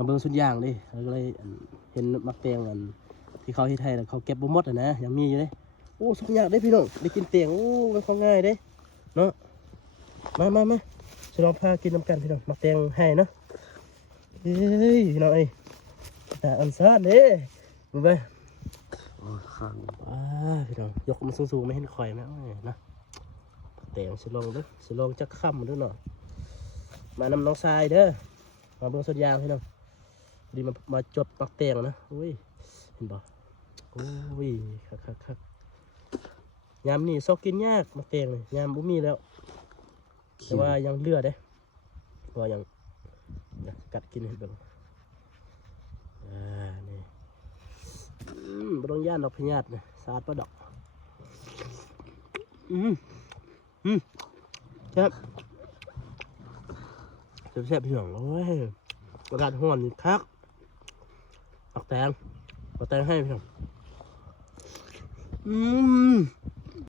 มาเบิ่งสุดอย่างดิแล้วก็เลยเห็นมักแตงที่เขาที่ไทยเขาเก็บบ่หมดนะยังมีอยู่เลยโอ้สุดยอดได้พี่น้องได้กินแตงโอ้มันของง่ายเด้เนาะมาจะลองพากินน้ำกันพี่น้องมักแตงให้เนาะเฮ้ยพี่น้องไอ้แต่อันซ่าเด้ดูไปโอ้ข้างพี่น้องยกมันสูงๆไม่เห็นข่อยไหมนะแตงสิลองด้วยสิลองจะค่ำด้วยเนาะมานำน้องทรายเด้อมาเบิ่งสุดยางพี่น้องดีมาจดปักแตงนะอุ้ยเห็นบ่โอ้ยคักยามนี่ซอกกินยากมักแตงเลยยามบุมีแล้วแต่ว่ายังเลือดเด้ก็ยังกัดกินให้เบิ่งนี่บ่ต้องย่านดอกพญาตนะสาดปลาดอกครับแซ่บๆพี่น้องโอ้ยอากาศร้อนนี่คักปักแตงให้พี่น้อง